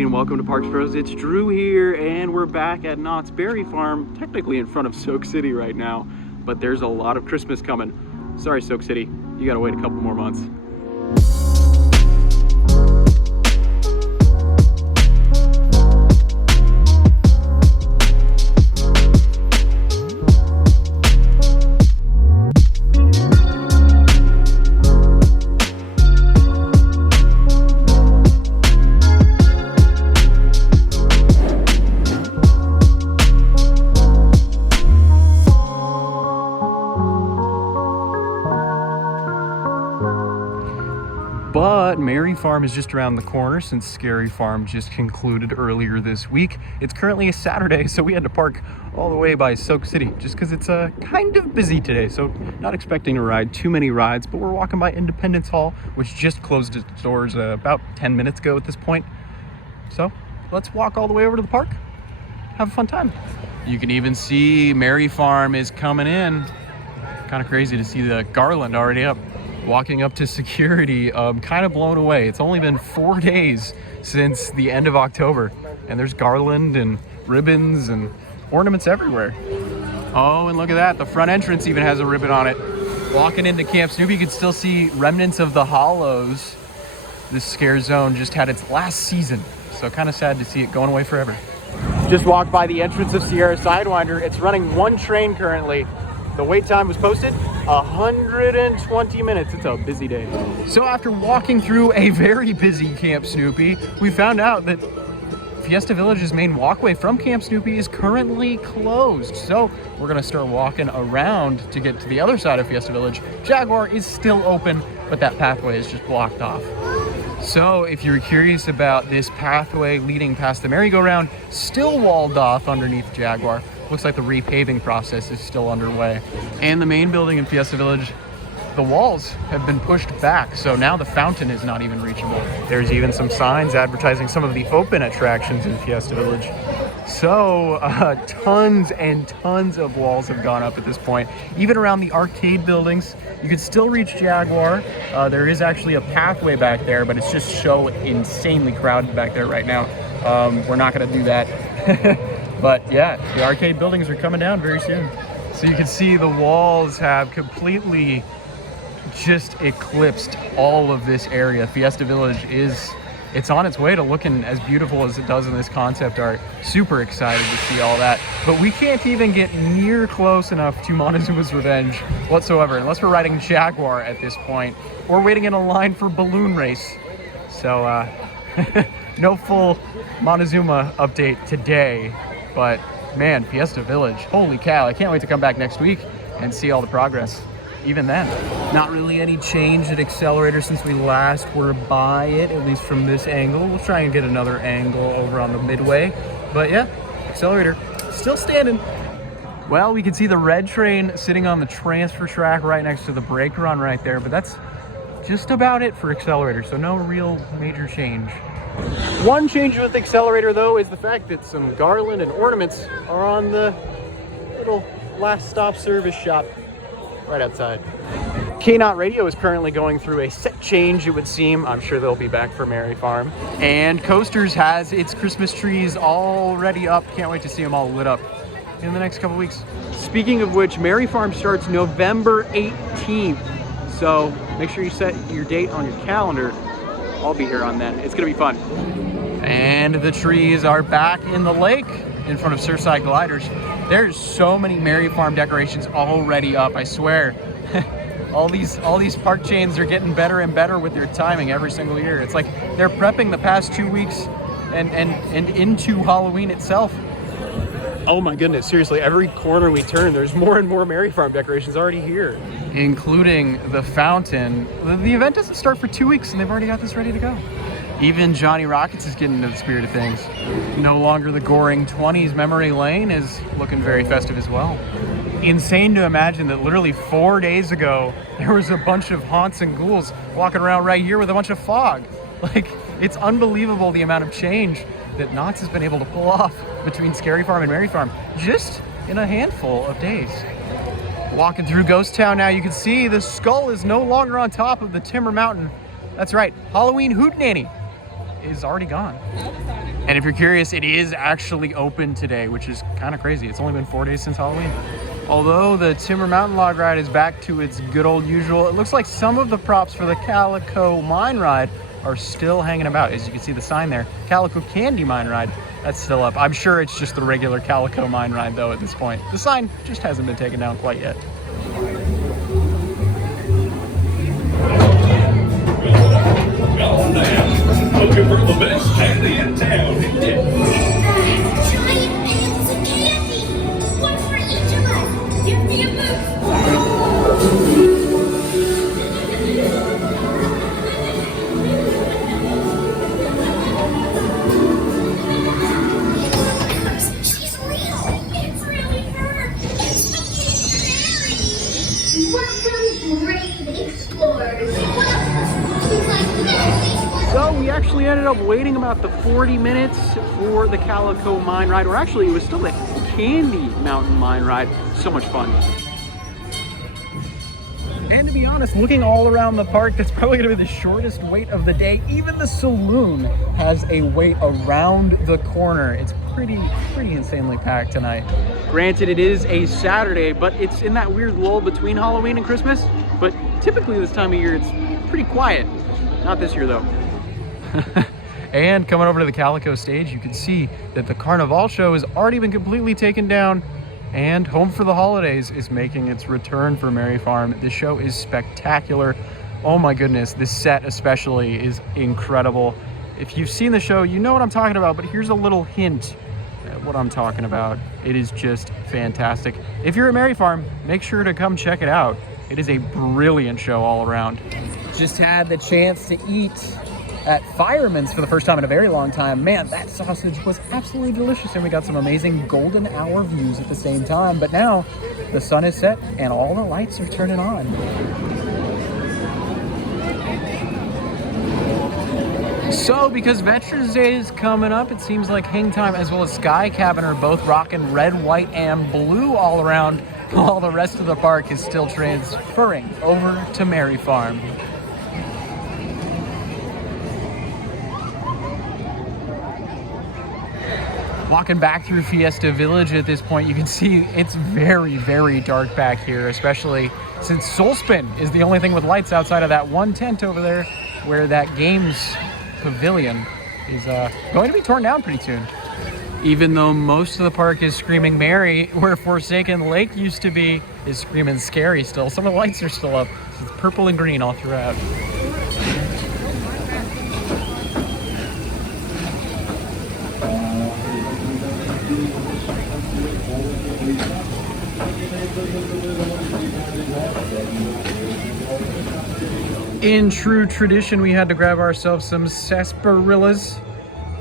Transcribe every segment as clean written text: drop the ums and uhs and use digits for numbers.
everybody, and welcome to Parks Bros. It's Drew here, and we're back at Knott's Berry Farm, technically in front of Soak City right now, but there's a lot of Christmas coming. Sorry, Soak City, you gotta wait a couple more months. But Merry Farm is just around the corner since Scary Farm just concluded earlier this week. It's currently a Saturday, so we had to park all the way by Soak City just because it's kind of busy today. So not expecting to ride too many rides, but we're walking by Independence Hall, which just closed its doors about 10 minutes ago at this point. So let's walk all the way over to the park. Have a fun time. You can even see Merry Farm is coming in. Kind of crazy to see the garland already up. Walking up to security, kind of blown away. It's only been 4 days since the end of October, and there's garland and ribbons and ornaments everywhere. Oh, and look at that, the front entrance even has a ribbon on it. Walking into Camp Snoopy, you can still see remnants of the hollows. This scare zone just had its last season, so kind of sad to see it going away forever. Just walked by the entrance of Sierra Sidewinder. It's running one train currently. The wait time was posted 120 minutes. It's a busy day. So after walking through a very busy Camp Snoopy, we found out that Fiesta Village's main walkway from Camp Snoopy is currently closed. So we're gonna start walking around to get to the other side of Fiesta Village. Jaguar is still open, but that pathway is just blocked off. So if you're curious about this pathway leading past the merry-go-round, still walled off underneath Jaguar. Looks like the repaving process is still underway. And the main building in Fiesta Village, the walls have been pushed back, so now the fountain is not even reachable. There's even some signs advertising some of the open attractions in Fiesta Village. So tons and tons of walls have gone up at this point. Even around the arcade buildings, you can still reach Jaguar. There is actually a pathway back there, but it's just so insanely crowded back there right now. We're not gonna do that. But yeah, the arcade buildings are coming down very soon. So you can see the walls have completely just eclipsed all of this area. Fiesta Village it's on its way to looking as beautiful as it does in this concept art. Super excited to see all that. But we can't even get near close enough to MonteZOOma's Revenge whatsoever, unless we're riding Jaguar at this point, or waiting in a line for Balloon Race. So no full MonteZOOma update today. But man, Fiesta Village, holy cow, I can't wait to come back next week and see all the progress. Even then, not really any change at Accelerator since we last were by it, at least from this angle. We'll try and get another angle over on the midway. But yeah, Accelerator, still standing. Well, we can see the red train sitting on the transfer track right next to the brake run right there, but that's just about it for Accelerator, so no real major change. One change with Accelerator though is the fact that some garland and ornaments are on the little last stop service shop right outside. Knott Radio is currently going through a set change, it would seem. I'm sure they'll be back for Merry Farm. And Coasters has its Christmas trees already up. Can't wait to see them all lit up in the next couple weeks. Speaking of which, Merry Farm starts November 18th. So make sure you set your date on your calendar. I'll be here on then. It's gonna be fun. And the trees are back in the lake in front of Surfside Gliders. There's so many Merry Farm decorations already up, I swear. all these park chains are getting better and better with their timing every single year. It's like they're prepping the past 2 weeks and into Halloween itself. Oh my goodness, seriously, every corner we turn, there's more and more Merry Farm decorations already here. Including the fountain. The event doesn't start for 2 weeks and they've already got this ready to go. Even Johnny Rockets is getting into the spirit of things. No longer the Goring 20s memory lane is looking very festive as well. Insane to imagine that literally 4 days ago, there was a bunch of haunts and ghouls walking around right here with a bunch of fog. Like, it's unbelievable the amount of change that Knott's has been able to pull off between Scary Farm and Merry Farm just in a handful of days. Walking through Ghost Town now, you can see the skull is no longer on top of the Timber Mountain. That's right, Halloween Hootenanny is already gone. And if you're curious, it is actually open today, which is kind of crazy. It's only been 4 days since Halloween. Although the Timber Mountain Log Ride is back to its good old usual, it looks like some of the props for the Calico Mine Ride are still hanging about. As you can see the sign there, Calico Candy Mine Ride, that's still up. I'm sure it's just the regular Calico Mine Ride though at this point. The sign just hasn't been taken down quite yet. Looking for the best candy in town. Giant pails of candy! One for each of us! Give me a boost! She's real! It's really her! It's the King Fairy! Welcome, brave explorers! Welcome to my fantasy. So we actually ended up waiting about the 40 minutes for the Calico Mine Ride, or actually it was still the Candy Mountain Mine Ride. So much fun. And to be honest, looking all around the park, that's probably gonna be the shortest wait of the day. Even the saloon has a wait around the corner. It's pretty insanely packed tonight. Granted, it is a Saturday, but it's in that weird lull between Halloween and Christmas. But typically this time of year, it's pretty quiet. Not this year though. And coming over to the Calico stage, you can see that the Carnival show has already been completely taken down, and Home for the Holidays is making its return for Merry Farm. This show is spectacular. Oh my goodness, this set especially is incredible. If you've seen the show, you know what I'm talking about, but here's a little hint at what I'm talking about. It is just fantastic. If you're at Merry Farm, make sure to come check it out. It is a brilliant show all around. Just had the chance to eat at Fireman's for the first time in a very long time. Man, that sausage was absolutely delicious, and we got some amazing golden hour views at the same time. But now the sun is set and all the lights are turning on. So because Veterans Day is coming up, it seems like Hang Time as well as Sky Cabin are both rocking red, white, and blue all around, while the rest of the park is still transferring over to Merry Farm. Walking back through Fiesta Village at this point, you can see it's very dark back here, especially since Soul Spin is the only thing with lights outside of that one tent over there where that games pavilion is going to be torn down pretty soon. Even though most of the park is screaming merry, where Forsaken Lake used to be is screaming scary still. Some of the lights are still up. It's purple and green all throughout. In true tradition, we had to grab ourselves some sarsaparillas.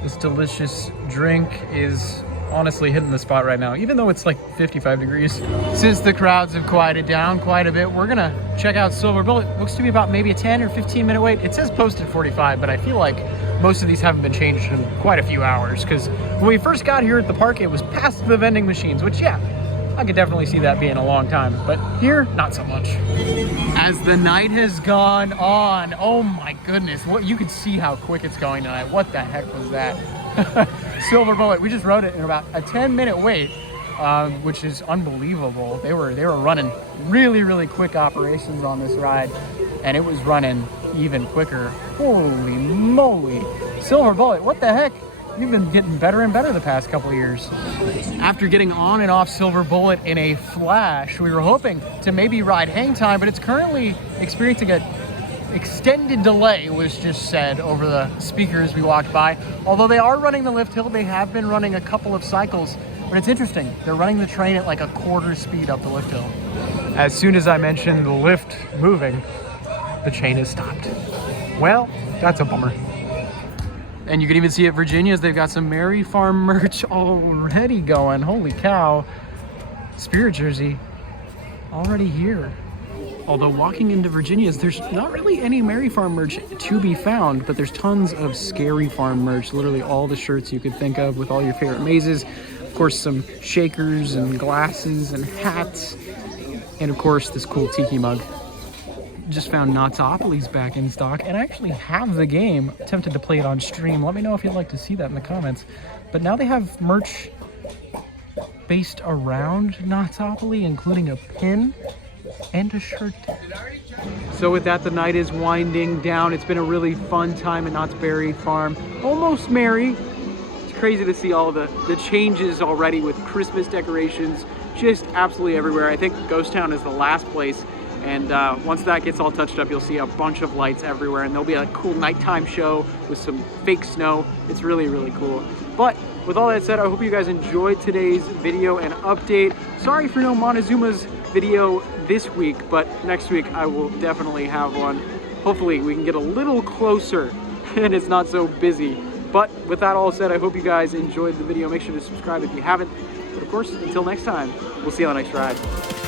This delicious drink is honestly hitting the spot right now, even though it's like 55 degrees. Since the crowds have quieted down quite a bit, we're gonna check out Silver Bullet. Looks to be about maybe a 10 or 15 minute wait. It says posted 45, but I feel like most of these haven't been changed in quite a few hours, because when we first got here at the park, it was past the vending machines, which yeah, I could definitely see that being a long time, but here, not so much. As the night has gone on, oh my goodness, what, you could see how quick it's going tonight. What the heck was that? Silver Bullet, we just rode it in about a 10-minute wait, which is unbelievable. They were running really quick operations on this ride, and it was running even quicker. Holy moly. Silver Bullet, what the heck? You've been getting better and better the past couple of years. After getting on and off Silver Bullet in a flash, we were hoping to maybe ride Hang Time, but it's currently experiencing an extended delay, was just said over the speakers we walked by. Although they are running the lift hill, they have been running a couple of cycles, but it's interesting. They're running the train at like a quarter speed up the lift hill. As soon as I mentioned the lift moving, the chain has stopped. Well, that's a bummer. And you can even see at Virginia's, they've got some Merry Farm merch already going. Holy cow. Spirit jersey already here. Although walking into Virginia's, there's not really any Merry Farm merch to be found, but there's tons of Scary Farm merch. Literally all the shirts you could think of with all your favorite mazes. Of course, some shakers and glasses and hats. And of course, this cool tiki mug. just found MonteZOOma's back in stock, and I actually have the game. Tempted to play it on stream. Let me know if you'd like to see that in the comments. But now they have merch based around MonteZOOma, including a pin and a shirt. So with that, the night is winding down. It's been a really fun time at Knott's Berry Farm. Almost merry. It's crazy to see all the changes already with Christmas decorations just absolutely everywhere. I think Ghost Town is the last place. And once that gets all touched up, you'll see a bunch of lights everywhere, and there'll be a cool nighttime show with some fake snow. It's really, really cool. But with all that said, I hope you guys enjoyed today's video and update. Sorry for no MonteZOOma's video this week, but next week I will definitely have one. Hopefully we can get a little closer and it's not so busy. But with that all said, I hope you guys enjoyed the video. Make sure to subscribe if you haven't. But of course, until next time, we'll see you on the next ride.